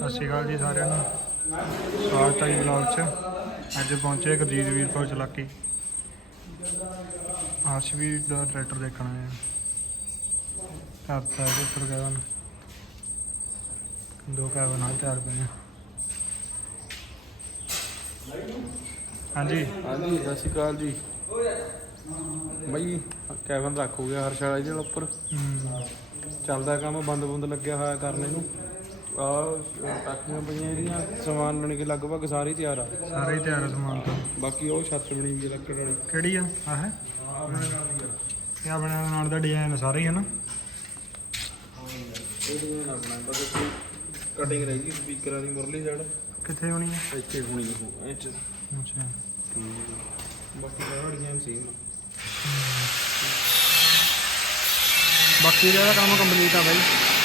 ਸਤਿ ਸ਼੍ਰੀ ਅਕਾਲ ਜੀ ਸਾਰਿਆਂ ਨੂੰ। ਸਵਾਗਤ ਹੈ ਜੀ ਵਲੌਗ 'ਚ। ਅੱਜ ਪਹੁੰਚੇ ਗੁਰਜੀਤ ਵੀਰ ਕੋਲ ਚਲਾਕੀ। ਆਸ਼ਵੀ ਦਾ ਟਰੈਕਟਰ ਦੇਖਣ ਆਏ ਆ ਕਰਤਾ ਹੈ ਉੱਤਰ ਗਿਆ ਦੋ ਕੈਬ ਨਾਲ ਤਿਆਰ ਪਏ ਆ ਹਾਂਜੀ। ਹਾਂਜੀ ਸਤਿ ਸ਼੍ਰੀ ਅਕਾਲ ਜੀ। ਬਈ ਕੈਬਨ ਰੱਖ ਹੋ ਗਿਆ ਹਰਸ਼ਾਲਾ ਇਹਦੇ ਉੱਪਰ। ਹਮ, ਚੱਲਦਾ ਕੰਮ ਬੰਦ ਬੰਦ ਲੱਗਿਆ ਹੋਇਆ ਕਰਨੇ ਨੂੰ ਆ ਟਾਕੀਆਂ ਪਈਆਂ ਇਹਦੀਆਂ ਸਮਾਨ ਬਣ ਕੇ ਲਗਭਗ ਸਾਰੇ ਤਿਆਰ ਆ। ਸਾਰੇ ਹੀ ਤਿਆਰ ਆ ਸਮਾਨ ਤੋਂ। ਬਾਕੀ ਉਹ ਛੱਤ ਬਣੀ ਵੀ ਲੱਕੜ ਵਾਲੀ। ਕਿਹੜੀ ਆ? ਆਹ ਹੈ? ਇਹ ਆਪਣੇ ਨਾਲ ਦਾ ਡਿਜ਼ਾਈਨ ਸਾਰੇ ਹੀ ਹੈ ਨਾ? ਇਹ ਆਪਣਾ ਬਸ ਕਟਿੰਗ ਰਹਿ ਗਈ ਸਪੀਕਰਾਂ ਦੀ ਮੁਰਲੀ ਜੜ ਕਿੱਥੇ ਹੋਣੀ ਹੈ ਇੱਥੇ ਹੋਣੀ ਉਹ ਇਹ ਚ। ਅੱਛਾ। ਬਾਕੀ ਸਾਰੀਆਂ ਸੇਮ ਬਾਕੀ ਦਾ ਕੰਮ ਕੰਪਲੀਟ ਆ ਬਾਈ।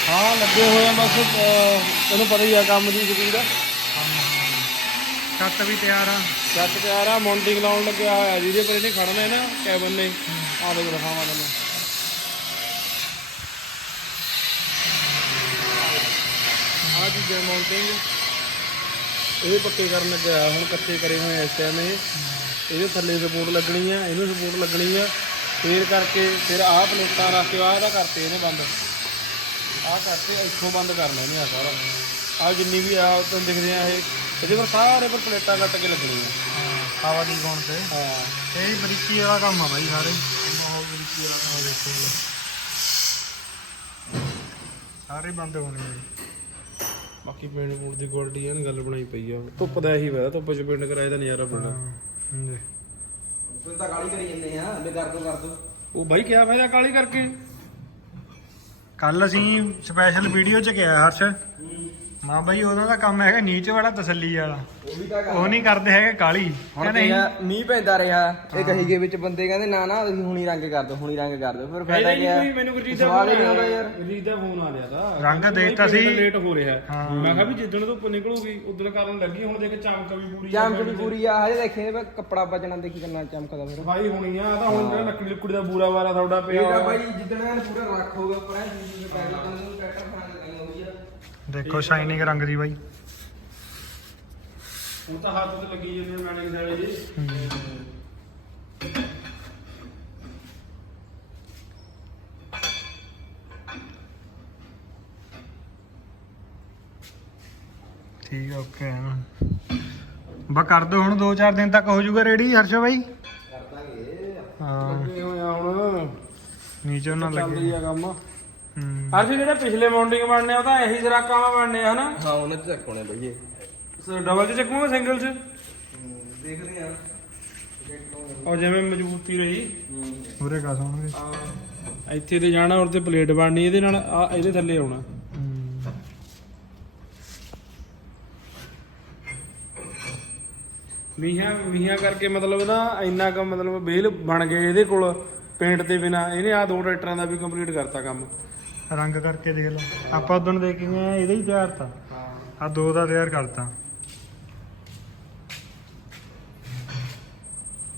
ਹਾਂ ਲੱਗੇ ਹੋਏ ਆ ਬਸ ਅਹ, ਤੈਨੂੰ ਪਤਾ ਹੀ ਆ ਕੰਮ ਦੀ ਸਪੀਡ ਛੱਤ ਵੀ ਤਿਆਰ ਆ। ਛੱਤ ਤਿਆਰ ਆ ਮੌਂਟਿੰਗ ਲਾਉਣ ਲੱਗਿਆ ਹੋਇਆ। ਜਿਹਦੇ ਪਰ ਇਹਨੇ ਖੜਨਾ ਹੈ ਨਾ ਕੈਬਨ ਨੇ। ਆ ਦੇਖ ਦਿਖਾਵਾਂ ਤੈਨੂੰ। ਆ ਚੀਜ਼ਾਂ ਮੌਂਟਿੰਗ ਇਹ ਪੱਕੇ ਕਰਨ ਲੱਗਿਆ ਹੁਣ ਕੱਚੇ ਕਰੇ ਹੋਏ ਆ ਇਸ ਟਾਈਮ ਇਹ। ਇਹਦੇ ਥੱਲੇ ਸਪੋਰਟ ਲੱਗਣੀ ਆ ਇਹਨੂੰ ਸਪੋਰਟ ਲੱਗਣੀ ਆ। ਫੇਰ ਕਰਕੇ ਫਿਰ ਆਹ ਪਲੇਟਾਂ ਰੱਖ ਕੇ ਆਹ ਦਾ ਕਰਤੇ ਇਹਨੇ ਬੰਦ। ਆਹ ਕਰਤੇ ਇੱਥੋਂ ਬੰਦ ਕਰਨਾ ਇਹਨੇ ਆ ਸਾਰਾ। ਆਹ ਜਿੰਨੀ ਵੀ ਆ ਤੁਹਾਨੂੰ ਦਿਖਦੇ ਆ ਇਹ ਇਹਦੇ ਪਰ ਸਾਰੇ ਪਰ ਪਲੇਟਾਂ ਕੱਟ ਕੇ ਲੱਗਣੀਆਂ। ਹਵਾ ਦੀ ਕੋਣ ਤੇ। ਹਾਂ। ਇਹ ਹੀ ਬਰੀਕੀ ਵਾਲਾ ਕੰਮ ਆ ਬਾਈ ਸਾਰੇ। ਬਹੁਤ ਬਰੀਕੀ ਵਾਲਾ ਕੰਮ ਦੇਖੋ। ਸਾਰੇ ਬੰਦ ਹੋਣੇ ਆ। ਜੀ। ਬਾਕੀ ਪਿੰਡ ਪੁੰਡ ਦੀ ਕੁਆਲਿਟੀ ਐਨ ਗੱਲ ਬਣਾਈ ਪਈ ਆ। ਧੁੱਪ ਦਾ ਇਹੀ ਵਾ ਧੁੱਪ ਚ ਪਿੰਡ ਕਰਾਏ ਦਾ ਨਜ਼ਾਰਾ ਬਣਾ ਹਾਂ, ਹਾਂਜੀ। ਫਿਰ ਤਾਂ ਗਾਲੀ ਕਰੀ ਜਾਂਦੇ ਆ ਵੀ ਕਰ ਦੋ ਕਰ ਦੋ ਉਹ ਬਾਈ ਕਿਆ ਫਾਇਦਾ ਕਾਲੀ ਕਰਕੇ? ਕੱਲ ਅਸੀਂ ਸਪੈਸ਼ਲ ਵੀਡੀਓ ਚ ਗਿਆ ਹਰਸ਼। ਮਾਂ ਬਾਈ ਉਹਦਾ ਦਾ ਕੰਮ ਹੈਗਾ ਨੀਚ ਵਾਲਾ ਤਸੱਲੀ ਵਾਲਾ। ਉਹ ਵੀ ਤਾਂ ਉਹ ਨਹੀਂ ਕਰਦੇ ਹੈਗੇ ਕਾਲੀ ਹੁਣ ਕਹਿੰਦੇ ਕਿਹਾ ਮੀਂਹ ਪੈਂਦਾ ਰਿਹਾ। ਇਹ ਕਹੀ ਗਏ ਵਿੱਚ ਬੰਦੇ ਕਹਿੰਦੇ ਨਾ ਨਾ ਤੁਸੀਂ ਹੁਣੀ ਰੰਗ ਕਰ ਦੋ ਹੁਣੀ ਰੰਗ ਕਰ ਦੋ ਫਿਰ ਫਾਇਦਾ ਕੀ ਆ? ਮੈਨੂੰ ਗੁਰਜੀਤ ਦਾ ਹੀ ਫੋਨ ਨਹੀਂ ਆਉਂਦਾ ਯਾਰ। ਗੁਰਜੀਤ ਦਾ ਫੋਨ ਆ ਲਿਆ ਤਾਂ। ਰੰਗ ਬਈ ਸੀ। ਲੇਟ ਹੋ ਰਿਹਾ। ਹਾਂ। ਮੈਂ ਕਿਹਾ ਵੀ ਜਿੱਦਣ ਧੁੱਪ ਨਿਕਲੂਗੀ ਉਦੋਂ ਕਰਨ ਲੱਗੀ ਹੁਣ ਦੇਖ ਚਮਕ ਵੀ ਪੂਰੀ ਚਮਕ ਵੀ ਪੂਰੀ ਆ ਹਜੇ ਦੇਖੇ ਵੀ ਕੱਪੜਾ ਬਚਣਾ ਦੇਖੀ ਕਿੰਨਾ ਚਮਕਦਾ ਫਿਰ। ਸਫ਼ਾਈ ਹੋਣੀ ਆ ਆਹ ਤਾਂ ਹੁਣ ਜਿਹੜਾ ਲੱਕੜੀ ਲੁੱਕੜੀ ਦਾ ਬੂਰਾ ਵਾਰਾ ਤੁਹਾਡਾ ਪਿਆ ਇਹ ਬਾਈ ਜਿੱਦਣ ਪੂਰਾ ਰੱਖ ਹੋਗਾ ਜੀ ਜੀ ਪੈਰ ਲੱਗਣ ਨੂੰ ਟਰੈਕਟਰ ਆ ਦੇਖੋ ਸ਼ਾਈਨਿੰਗ ਰੰਗ ਦੀ ਬਾਈ। ਹੁਣ ਤਾਂ ਹੱਥ ਤੇ ਲੱਗੀ ਜਾਂਦੇ ਮੈਨਿੰਗ ਵਾਲੇ ਜੀ। ਠੀਕ ਆ ਓਕੇ ਹੈ ਬਾ ਕਰ ਦੋ ਹੁਣ 2-4 ਦਿਨ ਤੱਕ ਹੋ ਜਾਊਗਾ ਰੈਡੀ ਹਰਸ਼ ਬਾਈ? ਹਾਂ। ਲੱਗੇ ਹੋਏ ਆ ਹੁਣ। ਨੀਚੇ ਚੱਲਦੀ ਲੱਗੇ। ਆ ਕੰਮ। ਹੂੰ। ਅਰਸ਼ ਜਿਹੜੇ ਪਿਛਲੇ ਮਾਉਂਟਿੰਗ ਬਣਨੇ ਆ ਉਹ ਤਾਂ ਇਹੀ ਜਰਾਕਾਂ ਵਾ ਬਣਨੇ ਆ ਹਨਾ? ਹਾਂ ਉਹਨਾਂ ਚ ਚੱਕੋਣੇ ਬਈ ਇਹ ਡਬਲ ਚ ਚੱਕੂਗਾ ਸਿੰਗਲ ਚ? ਦੇਖਦੇ ਆ। ਔਰ ਜਿਵੇਂ ਮਜ਼ਬੂਤੀ ਰਹੀ। ਪੂਰੇ ਕਾ ਹੋਣਗੇ ਆ ਇੱਥੇ ਤੇ ਜਾਣਾ ਔਰ ਤੇ ਪਲੇਟ ਬਣਨੀ ਇਹਦੇ ਨਾਲ ਆ ਇਹਦੇ ਥੱਲੇ ਆਉਣਾ। ਹੂੰ। ਮੀਹਾਂ ਮੀਹਾਂ ਕਰਕੇ ਮਤਲਬ ਨਾ ਇੰਨਾ ਕੁ ਮਤਲਬ ਬੇਲ ਬਣ ਗਏ ਇਹਦੇ ਕੋਲ ਪੇਂਟ ਤੇ ਬਿਨਾ। ਇਹਨੇ ਆ ਦੋ ਟਰੈਕਟਰਾਂ ਦਾ ਵੀ ਕੰਪਲੀਟ ਕਰਤਾ ਕੰਮ। ਰੰਗ ਕਰਕੇ ਦੇਖ ਲਓ। ਆਪਾਂ ਉਦੋਂ ਦੇਖ ਕੇ ਗਏ ਆ, ਇਹਦਾ ਹੀ ਤਿਆਰ ਤਾਂ। ਆ ਦੋ ਦਾ ਤਿਆਰ ਕਰਤਾ।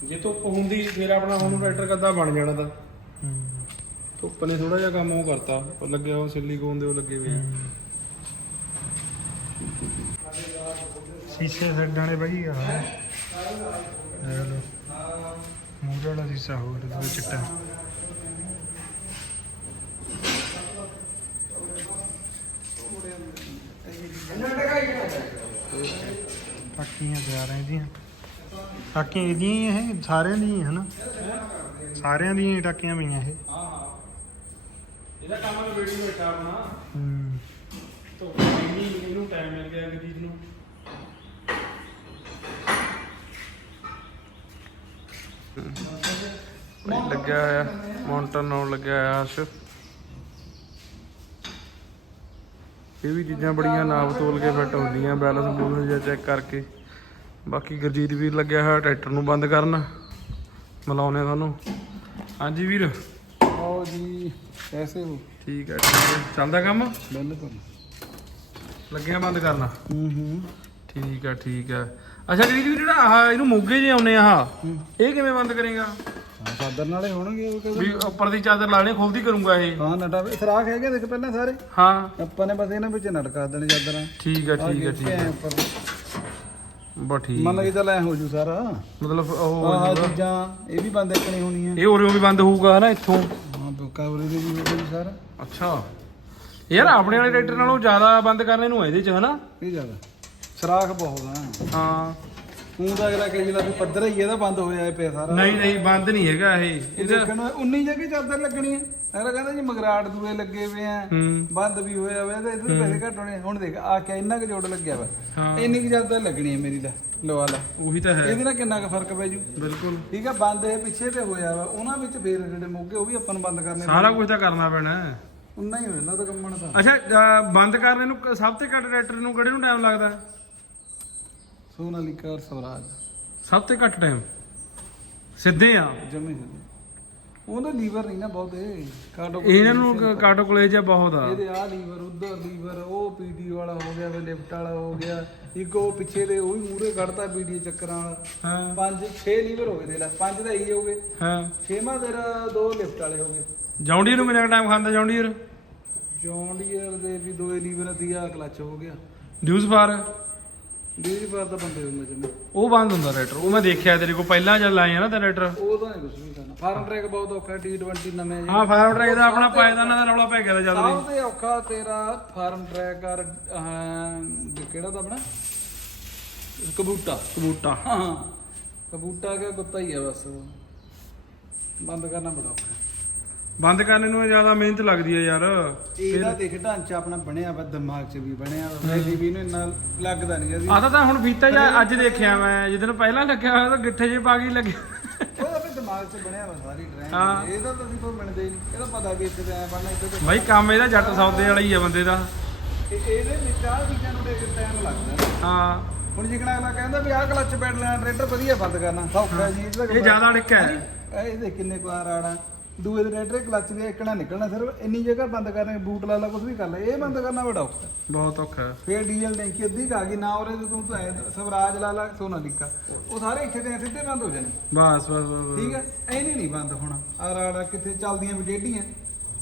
ਜੇ ਧੁੱਪ ਹੁੰਦੀ ਫਿਰ ਆਪਣਾ ਹੁਣ ਟਰੈਕਟਰ ਕੱਦਾ ਬਣ ਜਾਣਾ ਤਾਂ। ਧੁੱਪ ਨੇ ਥੋੜਾ ਜਿਹਾ ਕੰਮ ਉਹ ਕਰਤਾ। ਪਰ ਲੱਗਿਆ ਉਹ ਸਿਲੀਕੋਨ ਦੇ ਉਹ ਲੱਗੇ ਹੋਏ ਆ। ਸ਼ੀਸ਼ੇ ਛੱਡਣ ਵਾਲੇ ਬਾਈ ਆ। ਦੇਖ ਲਓ। ਮੂਹਰੇ ਵਾਲਾ ਸ਼ੀਸ਼ਾ ਹੋਰ ਦੋ ਚਿੱਟਾ। ਟਾਕੀਆਂ ਤਿਆਰ ਆ ਇਹਦੀਆਂ ਟਾਕੀਆਂ ਇਹਦੀਆਂ ਹੀ ਇਹ ਸਾਰਿਆਂ ਦੀਆਂ ਹੀ ਹਨਾ? ਸਾਰਿਆਂ ਦੀਆਂ ਹੀ ਟਾਕੀਆਂ ਪਈਆਂ ਇਹ। ਹਾਂ ਹਾਂ। ਇਹਦਾ ਕੰਮ ਨੂੰ ਵੀਡੀਓ ਬੈਠਾ ਆਪਣਾ। ਹੂੰ। ਧੁੱਪ ਇੰਨੀ ਇਹਨੂੰ ਟਾਈਮ ਮਿਲ ਗਿਆ ਕਿ ਚੀਜ਼ ਨੂੰ। ਲੱਗਿਆ ਹੋਇਆ। ਮਾਉਂਟਨ ਨਾਲ ਲੱਗਿਆ ਹੋਇਆ ਇਹ ਵੀ ਚੀਜ਼ਾਂ ਬੜੀਆਂ ਨਾਪ ਤੋਲ ਕੇ ਫਿੱਟ ਹੁੰਦੀਆਂ ਬੈਲੈਂਸ ਬੂਲੈਂਸ ਜਿਹਾ ਚੈੱਕ ਕਰਕੇ। ਬਾਕੀ ਗੁਰਜੀਤ ਵੀਰ ਲੱਗਿਆ ਹੋਇਆ ਟਰੈਕਟਰ ਨੂੰ ਬੰਦ ਕਰਨ। ਮਿਲਾਉਨੇ ਤੁਹਾਨੂੰ। ਹਾਂਜੀ ਵੀਰ? ਆਓ ਜੀ ਕੈਸੇ ਹੋ। ਠੀਕ ਹੈ ਠੀਕ ਹੈ ਚੱਲਦਾ ਕੰਮ? ਬਿਲਕੁਲ ਲੱਗਿਆ ਬੰਦ ਕਰਨਾ? ਹੂੰ ਹੂੰ। ਠੀਕ ਹੈ ਠੀਕ ਹੈ ਅੱਛਾ ਜੀ ਜਿਹੜਾ ਆਹ ਇਹਨੂੰ ਮੋਗੇ ਜੇ ਆਉਨੇ ਆਹ ਇਹ ਕਿਵੇਂ ਬੰਦ ਕਰੇਗਾ? ਚਾਦਰ ਨਾਲੇ ਹੋਣਗੇ ਉਹ ਕਹਿੰਦੇ ਵੀ ਉੱਪਰ ਦੀ ਚਾਦਰ ਲਾਣੀ ਖੁੱਲਦੀ ਕਰੂੰਗਾ ਇਹ। ਹਾਂ ਨਟਾ ਸਰਾਖ ਹੈਗੇ ਦੇਖ ਪਹਿਲਾਂ ਸਾਰੇ। ਹਾਂ। ਆਪਾਂ ਨੇ ਬਸ ਇਹਨਾਂ ਵਿੱਚ ਨਟ ਕਰ ਦੇਣੇ ਚਾਦਰਾਂ। ਠੀਕ ਆਹ ਠੀਕ ਕੇ ਠੀਕ ਉੱਪਰ। ਬਾ ਠੀਕ। ਮੰਨ ਕੇ ਚੱਲ ਐ ਹੋ ਜੂ ਸਾਰਾ। ਮਤਲਬ ਉਹ ਆਹ ਚੀਜ਼ਾਂ ਇਹ ਵੀ ਬੰਦ ਇੱਕਣੀ ਹੋਣੀਆਂ। ਇਹ ਉਰਿਓਂ ਵੀ ਬੰਦ ਹੋਊਗਾ ਹਨਾ ਇੱਥੋਂ? ਹਾਂ ਕਵਰੇ ਦੇ ਵੀ ਹੋ ਜੂ ਸਾਰਾ। ਅੱਛਾ। ਯਾਰ ਆਪਣੇ ਵਾਲੇ ਟਰੈਕਟਰ ਨਾਲੋਂ ਜ਼ਿਆਦਾ ਬੰਦ ਕਰਨੇ ਨੂੰ ਇਹਦੇ ਚ ਹਨਾ? ਇਹ ਜ਼ਿਆਦਾ। ਸਰਾਖ ਬਹੁਤ ਆ। ਹਾਂ। ਤੂੰ ਤਾਂ ਅਗਲਾ ਕਹੀ ਲਾ ਵੀ ਪੱਧਰ ਹੀ ਇਹਦਾ ਬੰਦ ਹੋਇਆ ਇਹ ਪਿਆ ਸਾਰਾ। ਨਹੀਂ ਨਹੀਂ ਬੰਦ ਨਹੀਂ ਹੈਗਾ ਇਹ। ਇਹਦਾ ਦੇਖਣ ਨੂੰ 19 ਜਗ੍ਹਾ ਚਾਦਰ ਲੱਗਣੀ ਹੈ। ਅਗਲਾ ਕਹਿੰਦਾ ਜੀ ਮਗਰਾਟ ਦੂਏ ਲੱਗੇ ਹੋਏ ਆ ਹੂੰ। ਬੰਦ ਵੀ ਹੋਇਆ ਹੋਇਆ ਤੇ ਇਹਦੇ ਪੈਸੇ ਘੱਟ ਹੋਣੇ। ਹੁਣ ਦੇਖ ਆ ਕੇ ਇੰਨਾ ਕੁ ਜੋੜ ਲੱਗਿਆ ਵਾ। ਹਾਂ। ਇੰਨੀ ਕੁ ਚਾਦਰ ਲੱਗਣੀ ਹੈ ਮੇਰੀ ਦਾ ਲਵਾ ਲਾ। ਉਹੀ ਤਾਂ ਹੈ। ਇਹਦੇ ਨਾਲ ਕਿੰਨਾ ਕੁ ਫ਼ਰਕ ਪੈ ਜੂ। ਬਿਲਕੁਲ। ਠੀਕ ਆ ਬੰਦ ਇਹ ਪਿੱਛੇ ਤੇ ਹੋਇਆ ਵਾ। ਉਹਨਾਂ ਵਿੱਚ ਫੇਰ ਜਿਹੜੇ ਮੋਗੇ ਉਹ ਵੀ ਆਪਾਂ ਨੂੰ ਬੰਦ ਕਰਨੇ ਸਾਰਾ ਕੁਝ ਤਾਂ ਕਰਨਾ ਪੈਣਾ। ਹੈ। ਉਨਾ ਹੀ ਹੋ ਜਾਂਦਾ ਤਾਂ ਕੰਮਣ ਅੱਛਾ ਅ, ਬੰਦ ਕਰਨੇ ਨੂੰ ਕ- ਸਭ ਤੋਂ ਘੱਟ ਟਰੈਕਟਰ ਨੂੰ ਕਿਹੜੇ ਨੂੰ ਟਾਈਮ ਲੱਗਦਾ? ਸੋਨਾਲੀਕਾ ਔਰ ਸਵਰਾਜ। ਸਭ ਤੋਂ ਘੱਟ ਟਾਈਮ ਸਿੱਧੇ ਆ। ਜਮੇ ਹੁੰਦੇ ਉਹਦਾ ਲੀਵਰ ਨਹੀਂ ਨਾ ਬਹੁਤ ਇਹ। ਕਾਟੋ ਇਹਨਾਂ ਨੂੰ ਕਾਟੋ ਕੋਲੇ ਜਿਹਾ ਬਹੁਤ ਆ। ਇਹਦੇ ਆ ਲੀਵਰ ਉਧਰ ਲੀਵਰ ਉਹ ਪੀਡੀ ਵਾਲਾ ਹੋ ਗਿਆ ਵੇ ਲਿਫਟ ਵਾਲਾ ਹੋ ਗਿਆ। ਇੱਕ ਉਹ ਪਿੱਛੇ ਦੇ ਉਹ ਵੀ ਮੂਰੇ ਕੱਢਤਾ ਪੀਡੀ ਚੱਕਰਾਂ ਵਾਲਾ। ਹਾਂ। ਪੰਜ 6 ਲੀਵਰ ਹੋ ਗਏ ਦੇ ਲੈ। ਪੰਜ ਤਾਂ ਹੀ ਹੋ ਗਏ ਹਾਂ। ਛੇਵਾਂ ਤੇਰਾ ਦੋ ਲਿਫਟ ਵਾਲੇ ਹੋ ਗਏ ਜੌਂਡੀਅਰ ਨੂੰ ਕਿੰਨਾ ਟਾਈਮ ਖਾਂਦਾ ਜੌਂਡੀਅਰ? ਜੌਂਡੀਅਰ ਦੇ ਵੀ ਦੋਏ ਲੀਵਰ ਦੀ ਆ ਕਲਚ ਹੋ ਗਿਆ। ਡਿਊਜ਼ ਬਾਰ। ਬੰਦੇ ਹੁੰਦੇ ਉਹ ਬੰਦ ਹੁੰਦਾ ਟਰੈਕਟਰ ਉਹ ਮੈਂ ਦੇਖਿਆ ਤੇਰੇ ਕੋਲ ਪਹਿਲਾਂ ਜਦ ਲਾਏ ਆ ਨਾ ਤੇ ਟਰੈਕਟਰ ਉਹ ਤਾਂ ਨਹੀਂ ਕੁਝ ਵੀ ਕਰਨਾ। ਫਾਰਮ ਟਰੈਕ ਬਹੁਤ ਔਖਾ T20 ਨਵੇਂ ਜਿਹੇ। ਹਾਂ ਫਾਰਮ ਟਰੈਕ ਦਾ ਆਪਣਾ ਪਾਇਦਾਨਾਂ ਦਾ ਰੌਲਾ ਪੈ ਗਿਆ ਤਾਂ ਜਦ ਸਭ ਤੋਂ ਔਖਾ ਤੇਰਾ ਫਾਰਮ ਟਰੈਕ ਆਹ, ਕਿਹੜਾ ਤਾਂ ਆਪਣਾ? ਕਬੂਟਾ। ਕਬੂਟਾ। ਹਾਂ ਕਬੂਟਾ ਕਾ ਕੁੱਤਾ ਹੀ ਆ ਬਸ। ਬੰਦ ਕਰਨਾ ਬੜਾ ਔਖਾ। ਬੰਦ ਕਰਨ ਨੂੰ ਜ਼ਿਆਦਾ ਮਿਹਨਤ ਲੱਗਦੀ ਹੈ ਯਾਰ। ਇਹਦਾ ਦੇਖ ਢਾਂਚਾ ਆਪਣਾ ਬਣਿਆ ਵਾ ਦਿਮਾਗ 'ਚ ਵੀ ਬਣਿਆ ਵਾ ਵੈਸੇ ਵੀ ਇਹਨੂੰ ਇੰਨਾ ਲੱਗਦਾ ਨਹੀਂ ਜਦੀ ਆਦਾ ਤਾਂ ਹੁਣ ਫੀਤਾ ਜਾਂ ਅੱਜ ਦੇਖਿਆ ਮੈਂ ਜਿੱਦਣ ਪਹਿਲਾਂ ਲੱਗਿਆ ਹੋਇਆ ਤਾਂ ਗਿੱਠੇ ਜੇ ਪਾ ਕੇ ਲੱਗਿਆ ਉਹਦਾ ਵੀ ਦਿਮਾਗ 'ਚ ਬਣਿਆ ਵਾ ਸਾਰੀ ਹਾਂ। ਡਰਾਇੰਗ ਇਹਦਾ ਤਾਂ ਅਸੀਂ ਕੋਈ ਮਿਲਦੇ ਹੀ ਨਹੀਂ ਇਹਦਾ ਪਤਾ ਵੀ ਇੱਥੇ ਐ ਬਣਨਾ ਇੱਥੇ ਤੇ ਬਾਈ ਕੰਮ ਇਹਦਾ ਜੱਟ ਸੌਦੇ ਵਾਲਾ ਹੀ ਆ ਬੰਦੇ ਦਾ। ਇਹ- ਇਹਦੇ ਵਿੱਚ ਆਹ ਚੀਜ਼ਾਂ ਨੂੰ ਦੇਖ ਕੇ ਟਾਈਮ ਲੱਗਦਾ। ਹਾਂ। ਹੁਣ ਜਿਕਣਾ ਅਗਲਾ ਕਹਿੰਦਾ ਵੀ ਆਹ ਕਲੱਚ ਪੈਡ ਲੈਣਾ ਟਰੈਕਟਰ ਵਧੀਆ ਬੰਦ ਕਰਨਾ ਸੌਖਾ ਜੀ ਇਹਦਾ ਇਹ ਜ਼ਿਆਦਾ ਅੜਿੱਕਾ ਹੈ। ਇਹ ਇਹਦੇ ਕਿੰਨੇ ਕੁ ਰਾੜਾ। ਦੂਏ ਦੇ ਟਰੈਕਟਰ ਕਲੱਚ ਦੇ ਇੱਕਣਾ ਨਿਕਲਣਾ ਸਿਰਫ ਇੰਨੀ ਜਗ੍ਹਾ ਬੰਦ ਕਰਨੇ ਬੂਟ ਲਾ ਲਾ ਕੁਝ ਵੀ ਕਰ ਲੈ ਇਹ ਬੰਦ ਕਰਨਾ ਬੜਾ ਔਖਾ ਬਹੁਤ ਔਖਾ ਹੈ। ਫੇਰ ਡੀਜ਼ਲ ਟੈਂਕੀ ਅੱਧੀ ਕੁ ਗਈ ਨਾ ਉਹਦੇ ਤੋਂ ਤੂੰ ਐਂ ਸਵਰਾਜ ਲਾ ਲਾ ਸੋਨਾਲੀਕਾ ਉਹ ਸਾਰੇ ਇੱਥੇ ਤੇ ਸਿੱਧੇ ਬੰਦ ਹੋ ਜਾਣੇ। ਬਸ ਬਸ ਬਸ ਠੀਕ ਹੈ? ਐਨੇ ਨਹੀਂ ਬੰਦ ਹੋਣਾ। ਆ ਰਾੜਾ ਕਿੱਥੇ ਚੱਲਦੀਆਂ ਵੀ ਡੇਢੀਆਂ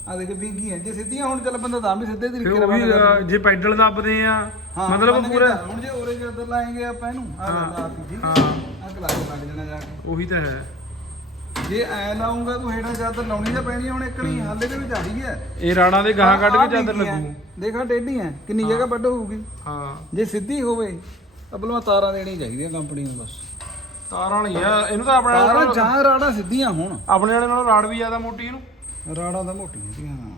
ਆ ਦੇਖ ਬਿੰਗੀਆਂ ਜੇ ਸਿੱਧੀਆਂ ਹੁਣ ਚੱਲ ਬੰਦਾ ਤਾਂ ਵੀ ਸਿੱਧੇ ਫਿਰ ਤਰੀਕੇ ਨਾਲ ਉਹ ਵੀ ਬੰਦ ਕਰ ਅ, ਜੇ ਪੈਡਲ ਦੱਬਦੇ ਆ ਹਾਂ, ਮਤਲਬ ਪੂਰਾ ਹੁਣ ਜੇ ਉਰੇ ਜਦੋਂ ਲਾਏਂਗੇ ਆਪਾਂ ਇਹਨੂੰ ਆ ਹਾਂ, ਲਾਤੀ ਠੀਕ ਹਾਂ। ਆ ਕਲਾਸ ਲੱਗ ਜਾਣਾ ਜਾ ਕੇ। ਉਹੀ ਤਾਂ ਹੈ। ਜੇ ਐ ਲਾਉਂਗਾ ਤੂੰ ਹੇਠਾਂ ਚਾਦਰ ਲਾਉਣੀ ਤਾਂ ਪੈਣੀ ਹੁਣ ਇੱਕਣੀ ਹਾਲੇ ਦੇ ਵਿੱਚ ਆ ਰਹੀ ਹੈ। ਇਹ ਰਾਣਾ ਦੇ ਗਾਹਾਂ ਕੱਢ ਆਹ ਕੇ ਚਾਦਰ ਲੱਗੂ ਦੇਖ ਆ ਟੇਢੀਆਂ ਕਿੰਨੀ ਜਗ੍ਹਾ ਵੱਢ ਹੋਊਗੀ। ਹਾਂ। ਜੇ ਸਿੱਧੀ ਹੋਵੇ ਅਬਲਵਾ ਤਾਰਾਂ ਦੇਣੀ ਚਾਹੀਦੀਆਂ ਕੰਪਨੀ ਨੂੰ ਬਸ। ਤਾਰਾਂ ਆ ਇਹਨੂੰ ਤਾਂ ਆਪਣੇ ਤਾਰਾਂ ਜਾਂ ਰਾੜਾ ਸਿੱਧੀਆਂ ਹੋਣ। ਆਪਣੇ ਵਾਲੇ ਨਾਲੋਂ ਰਾੜ ਵੀ ਜ਼ਿਆਦਾ ਮੋਟੀ ਇਹਨੂੰ। ਰਾੜਾ ਤਾਂ ਮੋਟੀਆਂ ਸੀਗੀਆਂ ਹਾਂ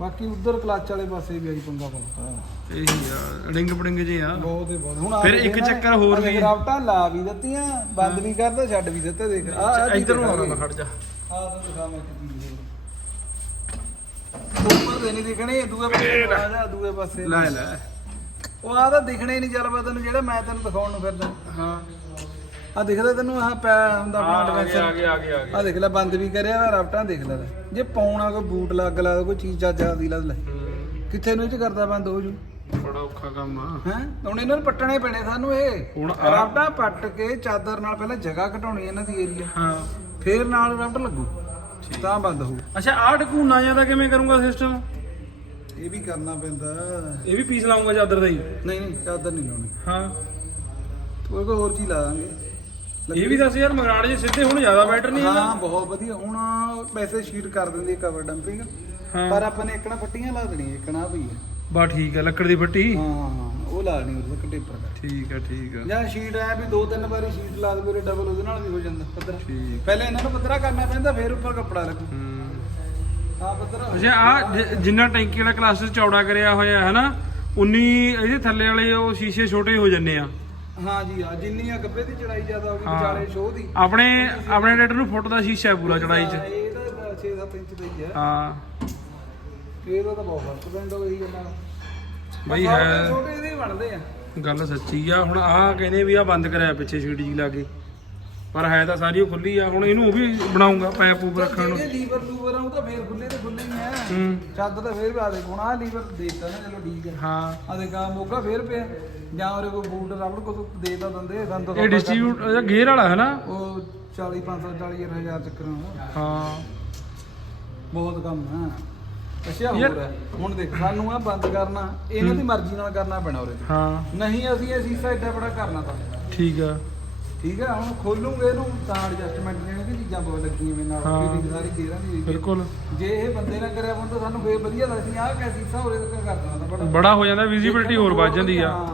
ਬਾਕੀ ਉਧਰ ਕਲੱਚ ਵਾਲੇ ਪਾਸੇ ਵੀ ਆਈ ਪੰਗਾ ਪਾਉਂਦਾ ਇਹੀ ਆ ਡਿੰਗ ਪੜਿੰਗ ਜੇ ਆ। ਬਹੁਤ ਹੀ ਬਹੁਤ। ਹੁਣ ਆਹ ਫਿਰ ਦੇਖ ਇੱਕ ਨਾ, ਚੱਕਰ ਹੋਰ ਆਹ ਵੀ ਹੈ। ਰਾਵਟਾਂ ਲਾ ਵੀ ਦਿੱਤੀਆਂ ਬੰਦ ਵੀ ਕਰਦਾ ਛੱਡ ਵੀ ਦਿੱਤਾ ਦੇਖ। ਆ ਇੱਧਰ ਨੂੰ ਆਉਣਾ ਮੈਂ ਖੜ ਜਾ। ਆ ਤਾਂ ਦਿਖਾ ਮੈਂ ਇੱਕ ਚੀਜ਼ ਹੋਰ। ਉੱਪਰ ਦੇ ਨਹੀਂ ਦਿਖਣੇ ਦੂਏ ਪਾਸੇ ਨੂੰ ਆ ਜਾ ਦੂਏ ਪਾਸੇ। ਲੈ ਲੈ। ਉਹ ਆ ਤਾਂ ਦਿਖਣੇ ਨਹੀਂ ਚੱਲ ਤੈਨੂੰ ਜਿਹੜਾ ਮੈਂ ਤੈਨੂੰ ਦਿਖਾਉਣ ਨੂੰ ਫਿਰਦਾ। ਹਾਂ। ਆ ਦਿਖਦਾ ਤੈਨੂੰ ਆਹ ਪੈ ਹੁੰਦਾ ਆਪਣਾ ਆ ਗਿਆ ਆ ਗਿਆ ਆ ਗਿਆ ਆ ਗਿਆ ਆ ਦੇਖ ਲੈ ਬੰਦ ਵੀ ਕਰਿਆ ਵਾ ਰਾਵਟਾਂ ਦੇਖ ਲੈ ਲੈ। ਜੇ ਪਾਉਣਾ ਕੋਈ ਬੂਟ ਲੱਗ ਲਾ ਕੋਈ ਚੀਜ਼ ਚੱਜਾ ਦੀ ਲਾ ਲੈ। ਹੂੰ, ਕਿੱਥੇ ਨੂੰ ਇਹ ਚ ਕਰਦਾ ਬੰਦ ਹੋ ਜੂ? ਬੜਾ ਔਖਾ ਕੰਮ ਆ। ਹੈ? ਹੁਣ ਇਹਨਾਂ ਨੂੰ ਪੱਟਣੇ ਪੈਣੇ ਸਾਨੂੰ ਇਹ। ਹੁਣ ਰਾਵਟਾਂ ਪੱਟ ਕੇ ਚਾਦਰ ਨਾਲ ਪਹਿਲਾਂ ਜਗ੍ਹਾ ਘਟਾਉਣੀ ਇਹਨਾਂ ਦੀ ਏਰੀਆ ਹਾਂ। ਫੇਰ ਨਾਲ ਰਾਵਟ ਲੱਗੂ। ਤਾਂ ਬੰਦ ਹੋਊ। ਅੱਛਾ ਆਹ ਢਕੂਨਾ ਜ਼ਿਆਦਾ ਕਿਵੇਂ ਕਰੂੰਗਾ ਸਿਸਟਮ ਇਹ ਵੀ ਕਰਨਾ ਪੈਂਦਾ। ਇਹ ਵੀ ਪੀਸ ਲਾਉਂਗਾ ਚਾਦਰ ਦਾ ਹੀ? ਨਹੀਂ ਨਹੀਂ ਚਾਦਰ ਨਹੀਂ ਲਾਉਣੀ। ਹਾਂ। ਕੋਈ ਕੋਈ ਹੋਰ ਚੀਜ਼ ਲਾ ਦਾਂਗੇ। ਇਹ ਵੀ ਦੱਸ ਯਾਰ ਮਗਰਾੜ ਜੇ ਸਿੱਧੇ ਹੁਣ ਜ਼ਿਆਦਾ ਬੈਟਰ ਨਹੀਂ ਹਾਂ ਇਹਦਾ ਬਹੁਤ ਵਧੀਆ। ਹੁਣ ਵੈਸੇ ਸ਼ੀਟ ਕਰ ਦਿੰਦੀ ਹੈ ਕਵਰ ਡੰਪਿੰਗ ਹਾਂ। ਪਰ ਆਪਾਂ ਨੇ ਇੱਕਣਾ ਫੱਟੀਆਂ ਲਾ ਦੇਣੀਆਂ ਇੱਕਣਾ ਵੀ ਹੈ ਬਾ ਠੀਕ ਹੈ ਲੱਕੜ ਦੀ ਫੱਟੀ ਹਾਂ ਹਾਂ ਉਹ ਲਾ ਦੇਣੀ ਉਹਦੇ ਕੱਟੇ ਪਰ ਠੀਕ ਹੈ ਠੀਕ ਹੈ ਜਾਂ ਸ਼ੀਟ ਐ ਵੀ ਦੋ ਤਿੰਨ ਵਾਰੀ ਸ਼ੀਟ ਲਾ ਦੇ ਡਬਲ ਉਹਦੇ ਨਾਲ ਵੀ ਹੋ ਜਾਂਦਾ ਪੱਧਰਾ। ਠੀਕ। ਪਹਿਲੇ ਇਹਨਾਂ ਨੂੰ ਪੱਧਰਾ ਕਰਨਾ ਪੈਂਦਾ ਫਿਰ ਉੱਪਰ ਕੱਪੜਾ ਲੱਗੂ ਹੂੰ। ਹਾਂ ਪੱਧਰਾ ਅੱਛਾ ਆ ਜਿੰਨਾ ਟੈਂਕੀ ਵਾਲਾ ਕਲਾਸਸ ਚੌੜਾ ਕਰਿਆ ਹੋਇਆ ਹੈ ਨਾ ਉਨੀ ਇਹਦੇ ਥੱਲੇ ਵਾਲੇ ਉਹ ਸ਼ੀਸ਼ੇ ਛੋਟੇ ਹੋ ਜੰਨੇ ਆ। ਹਾਂ ਜੀ ਹਾਂ ਜਿੰਨੀ ਆ ਗੱਬੇ ਦੀ ਚੜਾਈ ਜ਼ਿਆਦਾ ਹੋ ਗਈ ਹਾਂ। ਵਿਚਾਲੇ ਸ਼ੋਅ ਦੀ। ਆਪਣੇ ਆਪਣੇ ਰੇਟਰ ਨੂੰ ਫੁੱਟ ਦਾ ਸ਼ੀਸ਼ਾ ਹੈ ਪੂਰਾ ਚੜਾਈ 'ਚ। ਇਹ ਤਾਂ 6-7 ਇੰਚ ਦਾ ਹੀ ਇਹਦਾ ਤਾਂ ਬਹੁਤ ਫ਼ਰਕ ਪੈਂਦਾ ਉਹੀ ਗੱਲਾਂ। ਬਈ ਹੈ। ਛੋਟੇ ਇਹਦੇ ਹੀ ਬਣਦੇ ਆ। ਗੱਲ ਸੱਚੀ ਆ ਹੁਣ ਆਹ ਕਹਿੰਦੇ ਵੀ ਆ ਬੰਦ ਕਰਿਆ ਪਿੱਛੇ ਸੀਟ ਜੀ ਲਾ ਕੇ। ਪਰ ਹੈ ਤਾਂ ਸਾਰੀ ਉਹ ਖੁੱਲੀ ਆ ਹੁਣ ਇਹਨੂੰ ਉਹ ਵੀ ਬਣਾਉਂਗਾ ਪੈਪ ਪੂਪ ਰੱਖਣ ਨੂੰ। ਜਿਹੜੇ ਲੀਵਰ ਲੂਵਰ ਆ ਉਹ ਤਾਂ ਫੇਰ ਖੁੱਲੇ ਤੇ ਖੁੱਲੇ ਹੀ ਆ। ਹੂੰ। ਚੱਦ ਤਾਂ ਫੇਰ ਵੀ ਆ ਦੇਖੋ ਹੁਣ ਆ ਲੀਵਰ ਦੇਤਾ ਨਾ ਚਲੋ ਠੀਕ ਹੈ ਹਾਂ। ਆ ਦੇਖ ਆ ਮੋਗਾ ਫੇਰ ਪਿਆ। ਜਾਂ ਉਹਰੇ ਕੋਈ ਬੂਟ ਰਬੜ ਕੋ ਦੇ ਤਾਂ ਦਿੰਦੇ ਦੰਦ ਇਹ ਡਿਸਟ੍ਰੀਬਿਊਟ ਇਹਦਾ ਗੇਅਰ ਵਾਲਾ ਹੈ ਨਾ? ਉਹ 40 540 ਹਜ਼ਾਰ ਚੱਕਰ ਆ। ਹਾਂ। ਬਹੁਤ ਕੰਮ ਹੈ ਅੱਛਾ ਹੋਰ ਹੈ ਹੁਣ ਦੇਖ ਸਾਨੂੰ ਆ ਬੰਦ ਕਰਨਾ ਇਹਨਾਂ ਦੀ ਮਰਜ਼ੀ ਨਾਲ ਕਰਨਾ ਪੈਣਾ ਉਰੇ ਹਾਂ। ਨਹੀਂ ਅਸੀਂ ਇਹ ਸੀਸਾ ਏਡਾ ਬੜਾ ਕਰਨਾ ਤਾਂ ਠੀਕ ਆ। ਠੀਕ ਹੈ ਹੁਣ ਖੋਲੂਗੇ ਇਹਨੂੰ ਤਾਂ ਐਡਜਸਟਮੈਂਟ ਦੇਣੇ ਦੀ ਚੀਜ਼ਾਂ ਬਹੁਤ ਲੱਗੀਆਂ ਮੇਰੇ ਨਾਲ ਹਾਂ। ਫੀਲਿੰਗ ਸਾਰੀ ਗੇਰਾਂ ਦੀ ਹੋਈ ਹੈ। ਬਿਲਕੁਲ। ਜੇ ਇਹ ਬੰਦੇ ਨਾ ਕਰਿਆ ਹੁੰਦਾ ਸਾਨੂੰ ਫੇਰ ਵਧੀਆ ਲੱਗਦੀ ਆਹ ਕਿਆ ਸੀਸਾ ਉਰੇ ਤੱਕ ਕਰ ਦੇਣਾ ਤਾਂ ਬੜਾ। ਬੜਾ ਹੋ ਜਾਂਦਾ ਵਿਜ਼ਿਬਿਲਟੀ ਹੋਰ ਵੱਧ ਜਾਂਦੀ ਆ। ਹਾਂ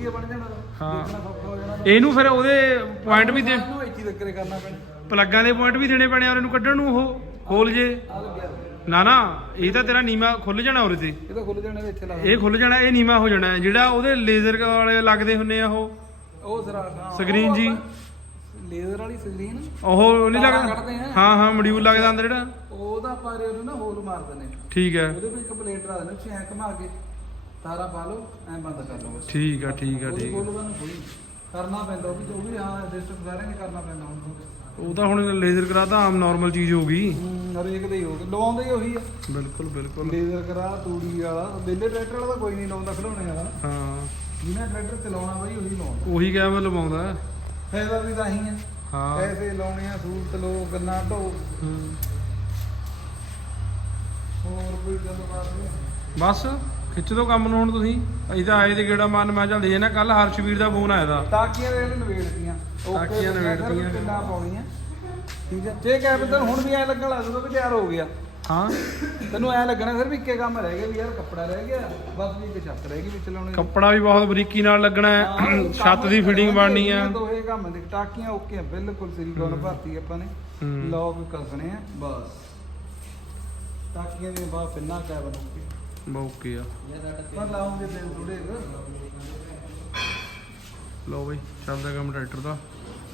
ਵਧੀਆ ਬਣ ਜਾਣਾ ਤਾਂ। ਹਾਂ। ਦੇਖਣਾ ਸੌਖਾ ਹੋ ਜਾਣਾ ਇਹਨੂੰ ਫਿਰ ਉਹਦੇ ਪੁਆਇੰਟ ਵੀ ਦੇ ਇਹਨੂੰ ਇੱਥੇ ਤੱਕ ਕਰੇ ਕਰਨਾ ਪੈਣਾ। ਪਲੱਗਾਂ ਦੇ ਪੁਆਇੰਟ ਵੀ ਦੇਣੇ ਪੈਣੇ ਆ ਉਹਨੂੰ ਕੱਢਣ ਨੂੰ ਉਹ ਖੋਲ ਜੇ। ਆ ਲੱਗਿਆ ਨਾ ਨਾ ਇਹ ਤਾਂ ਤੇਰਾ ਨੀਮਾ ਖੁੱਲ ਜਾਣਾ ਉਹਦੇ ਤੇ। ਇਹ ਤਾਂ ਖੁੱਲ ਜਾਣੇ ਇੱਥੇ ਲਾ ਇਹ ਖੁੱਲ ਜਾਣਾ ਇਹ ਨੀਮਾ ਹੋ ਜਾਣਾ। ਜਿਹੜਾ ਉਹਦੇ ਲੇਜ਼ਰ ਵਾਲੇ ਲੱਗਦੇ ਹੁੰਨੇ ਆ ਉਹ। ਉਹ ਜ਼ਰਾ ਹਾਂ, ਸਕਰੀਨ ਜੀ। ਲੇਜ਼ਰ ਵਾਲੀ ਸਕਰੀਨ। ਉਹ ਨਹੀਂ ਤਾਰਾਂ ਲੱਗਦਾ। ਆ। ਹਾਂ ਹਾਂ ਮੋਡਿਊਲ ਲੱਗਦਾ ਅੰਦਰ ਜਿਹੜਾ। ਉਹਦਾ ਪਾਰੇ ਉਹਨੂੰ ਨਾ ਹੋਲ ਮਾਰ ਦਿੰਦੇ ਠੀਕ ਹੈ। ਉਹਦੇ ਵਿੱਚ ਇੱਕ ਪਲੇਟ ਲਾ ਦੇਣਾ ਤੁਸੀਂ ਐ ਘੁਮਾ ਕੇ। ਤਾਰਾ ਪਾ ਲਓ ਐ ਬੰਦ ਕਰ ਲਓ ਬਸ। ਠੀਕ ਆ ਠੀਕ ਆ ਠੀਕ ਆ। ਖੋਲ੍ਹਣ ਨੂੰ ਕੋਈ। ਕਰਨਾ ਪੈਂਦਾ ਉਹ ਵੀ ਜੋ ਵੀ ਹਾਂ ਰਜਿਸਟਰ ਸਾਰਿਆਂ ਨੇ ਕਰਨਾ ਪੈਂਦਾ ਹੁਣ ਉਹ ਤਾਂ ਹੁਣ ਲੇਜ਼ਰ ਕਰਾ ਤਾਂ ਆਮ ਨਾਰਮਲ ਚੀਜ਼ ਹੋ ਗਈ। ਹੂੰ ਹਰੇਕ ਦੇ ਹੀ ਹੋ ਗਏ ਲਵਾਉਂਦੇ ਹੀ ਉਹੀ ਆ। ਬਿਲਕੁਲ ਬਿਲਕੁਲ। ਲੇਜ਼ਰ ਕਰਾ ਤੂੜੀ ਵਾਲਾ। ਵਿਹਲੇ ਟਰੈਕਟਰ ਵਾਲਾ ਤਾਂ ਕੋਈ ਨਹੀਂ ਲਾਉਂਦਾ ਖਿਡੌਣੇ ਵਾਲਾ। ਹਾਂ। ਜਿਹਨੇ ਟਰੈਕਟਰ ਚਲਾਉਣਾ ਬਈ ਉਹੀ ਲਾਉਂਦਾ। ਉਹੀ ਕਹਿ ਮੈਂ ਲਵਾਉਂਦਾ। ਫਾਇਦਾ ਵੀ ਤਾਂ ਹੀ ਆ। ਹਾਂ। ਪੈਸੇ ਲਾਉਣੇ ਆ ਸਹੂਲਤ ਲੋ ਗੰਨਾ ਢੋ। ਹੂੰ। ਹੋਰ ਕੋਈ ਗੱਲਬਾਤ ਨਹੀਂ? ਬਸ। ਖਿੱਚ ਦੋ ਕੰਮ ਨੂੰ ਹੁਣ ਤੁਸੀਂ। ਅਸੀਂ ਤਾਂ ਆਏ ਤੇ ਗੇੜਾ ਮਾਰਨ ਮੈਂ ਚੱਲ ਦੇ ਨਾ ਕੱਲ ਹਰਸ਼ਵੀਰ ਦਾ ਫੋਨ ਆਇਆ ਦਾ। ਤਾਕੀਆਂ ਦੇ ਨਵੇੜਤੀਆਂ ਟਾਕੀਆਂ ਨਵੇੜਤੀਆਂ। ਕਿੰਨਾ ਪਾਉਣੀਆਂ। ਠੀਕ ਹੈ। ਜੇ ਕੈਪਟਨ ਹੁਣ ਵੀ ਐ ਲੱਗਣ ਲੱਗ ਜਦੋਂ ਵੀ ਤਿਆਰ ਹੋ ਗਿਆ। ਹਾਂ। ਤੈਨੂੰ ਐ ਲੱਗਣਾ ਸਿਰਫ ਇੱਕੇ ਕੰਮ ਰਹਿ ਗਿਆ ਵੀ ਯਾਰ ਕੱਪੜਾ ਰਹਿ ਗਿਆ ਬਸ ਵੀ ਇੱਕ ਛੱਤ ਰਹਿ ਗਈ ਵਿੱਚ ਲਾਉਣੇ। ਕੱਪੜਾ ਵੀ ਬਹੁਤ ਬਰੀਕੀ ਨਾਲ ਲੱਗਣਾ ਹਾਂ, ਛੱਤ ਦੀ ਫਿਟਿੰਗ ਬਣਨੀ ਆ ਦੋਹੇ ਕੰਮ ਦੇ ਟਾਕੀਆਂ ਓਕੇ ਆ ਬਿਲਕੁਲ ਸਿਲੀਕੋਨ ਭਰਤੀ ਆਪਾਂ ਨੇ। ਲੋਕ ਕਸਣੇ ਆ ਬਸ। ਟਾਕੀਆਂ ਦੇ ਬਾਅਦ ਪਿੰਨਾ ਕੈ ਬਣੂਗੀ ਓਕੇ ਆ। ਪਰ ਲਾਉਂਗੇ ਦਿਨ ਥੋੜੇ ਲਓ ਬਈ ਚੱਲਦਾ ਕੰਮ ਟਰੈਕਟਰ ਦਾ।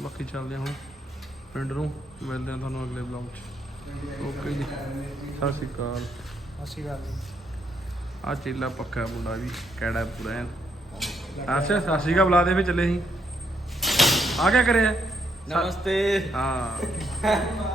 ਬਾਕੀ ਚੱਲਦੇ ਹਾਂ ਹੁਣ ਪਿੰਡ ਨੂੰ। ਮਿਲਦੇ ਹਾਂ ਤੁਹਾਨੂੰ ਅਗਲੇ ਬਲੌਗ 'ਚ। ਓਕੇ ਜੀ। ਸਤਿ ਸ਼੍ਰੀ ਅਕਾਲ। ਅਸੀਂ ਗੱਲ ਆ ਚੇਲਾ ਪੱਕਾ ਮੁੰਡਾ ਵੀ ਕਿਹੜਾ ਪੂਰਾ ਐਨ। ਅੱਛਾ ਸਤਿ ਸ਼੍ਰੀ ਅਕਾਲ ਬੁਲਾ ਦੇ ਫੇ ਚੱਲੇ ਸੀ ਆ ਕਿਆ ਕਰਿਆ ਨਮਸਤੇ। ਹਾਂ।